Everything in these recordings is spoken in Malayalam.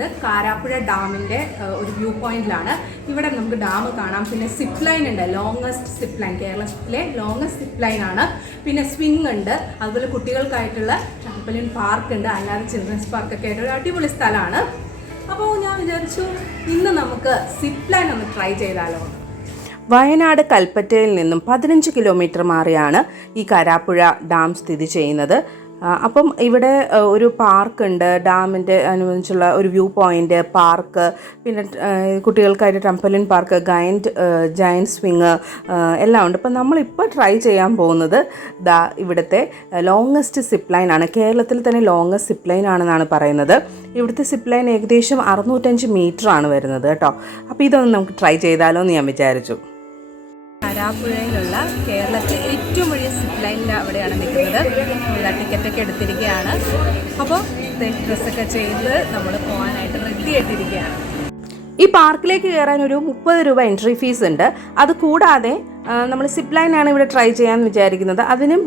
നിൽക്കുന്നത് കാരാപ്പുഴ ഡാമിൻ്റെ ഒരു വ്യൂ പോയിന്റിലാണ്. ഇവിടെ നമുക്ക് ഡാം കാണാം. പിന്നെ സിപ്പ് ലൈൻ ഉണ്ട്, ലോങ്ങസ്റ്റ് സിപ്പ് ലൈൻ, കേരളത്തിലെ ലോങ്ങസ്റ്റ് സിപ്പ് ലൈൻ ആണ്. പിന്നെ സ്വിങ് ഉണ്ട്, അതുപോലെ കുട്ടികൾക്കായിട്ടുള്ള ട്രാംപലിൻ പാർക്ക് ഉണ്ട്, അല്ലാതെ ചിൽഡ്രൻസ് പാർക്കൊക്കെ ആയിട്ട് ഒരു അടിപൊളി സ്ഥലമാണ്. അപ്പോൾ ഞാൻ വിചാരിച്ചു ഇന്ന് നമുക്ക് സിപ്പ് ലൈൻ ഒന്ന് ട്രൈ ചെയ്താലോ. വയനാട് കൽപ്പറ്റയിൽ നിന്നും 15 കിലോമീറ്റർ മാറിയാണ് ഈ കാരാപ്പുഴ ഡാം സ്ഥിതി ചെയ്യുന്നത്. അപ്പം ഇവിടെ ഒരു പാർക്കുണ്ട്, ഡാമിൻ്റെ അനുബന്ധിച്ചുള്ള ഒരു വ്യൂ പോയിൻ്റ്, പാർക്ക്, പിന്നെ കുട്ടികൾക്കായിട്ട് ട്രംപലിൻ പാർക്ക്, ജയൻറ്റ് സ്വിങ് എല്ലാം ഉണ്ട്. അപ്പം നമ്മളിപ്പോൾ ട്രൈ ചെയ്യാൻ പോകുന്നത് ഇവിടുത്തെ ലോങ്ങസ്റ്റ് സിപ്പ് ലൈൻ ആണ്. കേരളത്തിൽ തന്നെ ലോങ്ങസ്റ്റ് സിപ്പ് ലൈൻ ആണെന്നാണ് പറയുന്നത്. ഇവിടുത്തെ സിപ്പ് ലൈൻ ഏകദേശം 605 മീറ്റർ ആണ് വരുന്നത് കേട്ടോ. അപ്പോൾ ഇതൊന്ന് നമുക്ക് ട്രൈ ചെയ്താലോ എന്ന് ഞാൻ വിചാരിച്ചു. കാരാപ്പുഴയിലുള്ള കേരളത്തിലെ ഏറ്റവും വലിയ സിപ്പ് ലൈനിൻ്റെ അവിടെയാണ് നിൽക്കുന്നത്. ഇവിടെ ടിക്കറ്റൊക്കെ എടുത്തിരിക്കുകയാണ്. അപ്പോൾ ഡ്രസ്സൊക്കെ ചെയ്ത് നമ്മൾ പോകാനായിട്ട് റെഡി ആയിട്ടിരിക്കുകയാണ്. ഈ പാർക്കിലേക്ക് കയറാൻ ഒരു 30 രൂപ എൻട്രി ഫീസ് ഉണ്ട്. അത് കൂടാതെ നമ്മൾ സിപ്പ് ലൈനാണ് ഇവിടെ ട്രൈ ചെയ്യാൻ വിചാരിക്കുന്നത്. അതിനും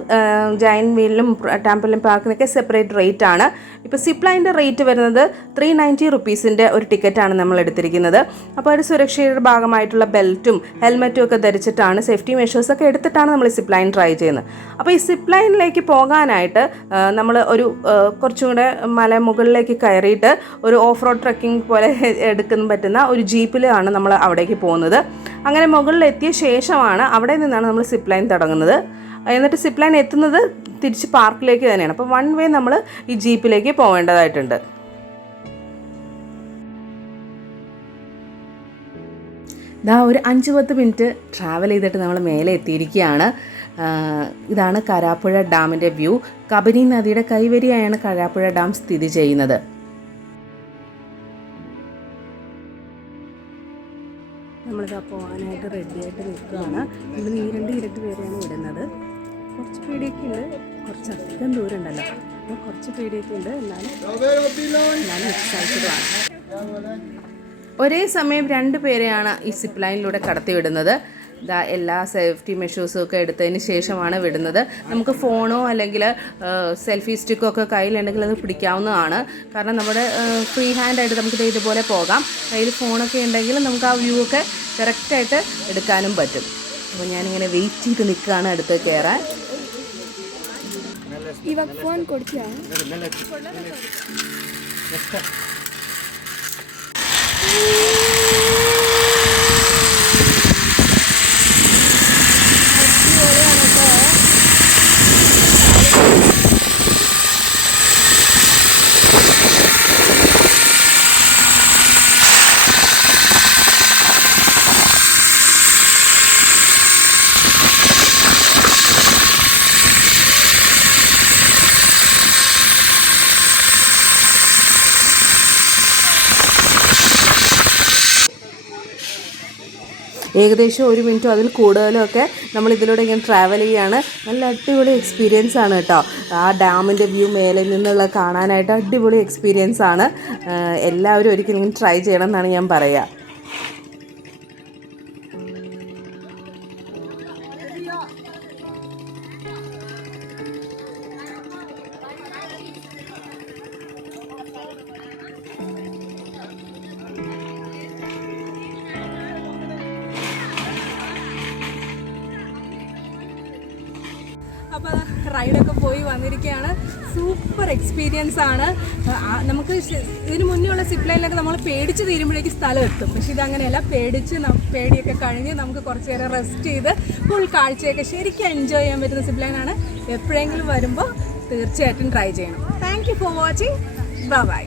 ജയൻറ്റ് വീലിനും ട്രാംപലിൻ പാർക്കിനൊക്കെ സെപ്പറേറ്റ് റേറ്റ് ആണ്. ഇപ്പോൾ സിപ്പ് ലൈനിൻ്റെ റേറ്റ് വരുന്നത് 390 റുപ്പീസിൻ്റെ ഒരു ടിക്കറ്റാണ് നമ്മൾ എടുത്തിരിക്കുന്നത്. അപ്പോൾ ഒരു സുരക്ഷയുടെ ഭാഗമായിട്ടുള്ള ബെൽറ്റും ഹെൽമെറ്റും ഒക്കെ ധരിച്ചിട്ടാണ്, സേഫ്റ്റി മെഷേഴ്സൊക്കെ എടുത്തിട്ടാണ് നമ്മൾ സിപ്പ് ലൈൻ ട്രൈ ചെയ്യുന്നത്. അപ്പോൾ ഈ സിപ്പ് ലൈനിലേക്ക് പോകാനായിട്ട് നമ്മൾ ഒരു കുറച്ചും കൂടെ മുകളിലേക്ക് കയറിയിട്ട് ഒരു ഓഫ് റോഡ് ട്രക്കിംഗ് പോലെ എടുക്കാൻ പറ്റുന്ന ഒരു ജീപ്പിലാണ് നമ്മൾ അവിടേക്ക് പോകുന്നത്. അങ്ങനെ മുകളിലെത്തിയ ശേഷമാണ്, അവിടെ നിന്നാണ് നമ്മൾ സിപ്പ് ലൈൻ തുടങ്ങുന്നത്. എന്നിട്ട് സിപ്പ് ലൈൻ എത്തുന്നത് തിരിച്ച് പാർക്കിലേക്ക് തന്നെയാണ്. അപ്പോൾ വൺ വേ നമ്മൾ ഈ ജീപ്പിലേക്ക് പോകേണ്ടതായിട്ടുണ്ട്. ഒരു 5-10 മിനിറ്റ് ട്രാവൽ ചെയ്തിട്ട് നമ്മൾ മേലെ എത്തിയിരിക്കുകയാണ്. ഇതാണ് കാരാപ്പുഴ ഡാമിൻ്റെ വ്യൂ. കബനി നദിയുടെ കൈവരിയായാണ് കാരാപ്പുഴ ഡാം സ്ഥിതി ചെയ്യുന്നത്. നമ്മളിതാ പോകാനായിട്ട് റെഡിയായിട്ട് നിൽക്കുകയാണ്. ഇവിടെ ഈ 2 ഇരട്ട് പേരെയാണ് വിടുന്നത്. കുറച്ച് പേടിയൊക്കെ ഉണ്ട്, കുറച്ചധികം ദൂരം ഉണ്ടല്ലോ, അപ്പോൾ കുറച്ച് പേടിയൊക്കെ ഉണ്ട്. എന്നാലും എക്സൈറ്റഡാണ്. ഒരേ സമയം 2 പേരെയാണ് ഈ സിപ്പ് ലൈനിലൂടെ കടത്തിവിടുന്നത്. എല്ലാ സേഫ്റ്റി മെഷേഴ്സും ഒക്കെ എടുത്തതിന് ശേഷമാണ് വിടുന്നത്. നമുക്ക് ഫോണോ അല്ലെങ്കിൽ സെൽഫി സ്റ്റിക്കോ ഒക്കെ കയ്യിലുണ്ടെങ്കിൽ അത് പിടിക്കാവുന്നതാണ്. കാരണം നമ്മുടെ ഫ്രീ ഹാൻഡായിട്ട് നമുക്ക് ഇതുപോലെ പോകാം. കയ്യിൽ ഫോണൊക്കെ ഉണ്ടെങ്കിൽ നമുക്ക് ആ വ്യൂ ഒക്കെ കറക്റ്റായിട്ട് എടുക്കാനും പറ്റും. അപ്പോൾ ഞാനിങ്ങനെ വെയിറ്റ് ചെയ്ത് നിൽക്കുകയാണ് അടുത്ത് കയറാൻ. ഫോൺ കൊടുക്കുക. ഏകദേശം 1 മിനിറ്റോ അതിൽ കൂടുതലും ഒക്കെ നമ്മൾ ഇതിലൂടെ ഇങ്ങനെ ട്രാവൽ ചെയ്യുകയാണ്. നല്ല അടിപൊളി എക്സ്പീരിയൻസ് ആണ് കേട്ടോ. ആ ഡാമിൻ്റെ വ്യൂ മേലെ നിന്നുള്ള കാണാനായിട്ട് അടിപൊളി എക്സ്പീരിയൻസ് ആണ്. എല്ലാവരും ഒരിക്കലും ഇങ്ങനെ ട്രൈ ചെയ്യണം എന്നാണ് ഞാൻ പറയുക. അപ്പോൾ റൈഡൊക്കെ പോയി വന്നിരിക്കുകയാണ്. സൂപ്പർ എക്സ്പീരിയൻസ് ആണ്. നമുക്ക് ഇതിന് മുന്നേ ഉള്ള സിപ്പ് ലൈനിലൊക്കെ നമ്മൾ പേടിച്ച് തീരുമ്പോഴേക്ക് സ്ഥലം എത്തും. പക്ഷെ ഇതങ്ങനെയല്ല, പേടിയൊക്കെ കഴിഞ്ഞ് നമുക്ക് കുറച്ച് നേരം റെസ്റ്റ് ചെയ്ത് ഫുൾ കാഴ്ചയൊക്കെ ശരിക്കും എൻജോയ് ചെയ്യാൻ പറ്റുന്ന സിപ്പ് ലൈനാണ്. എപ്പോഴെങ്കിലും വരുമ്പോൾ തീർച്ചയായിട്ടും ട്രൈ ചെയ്യണം. Thank you for watching. By.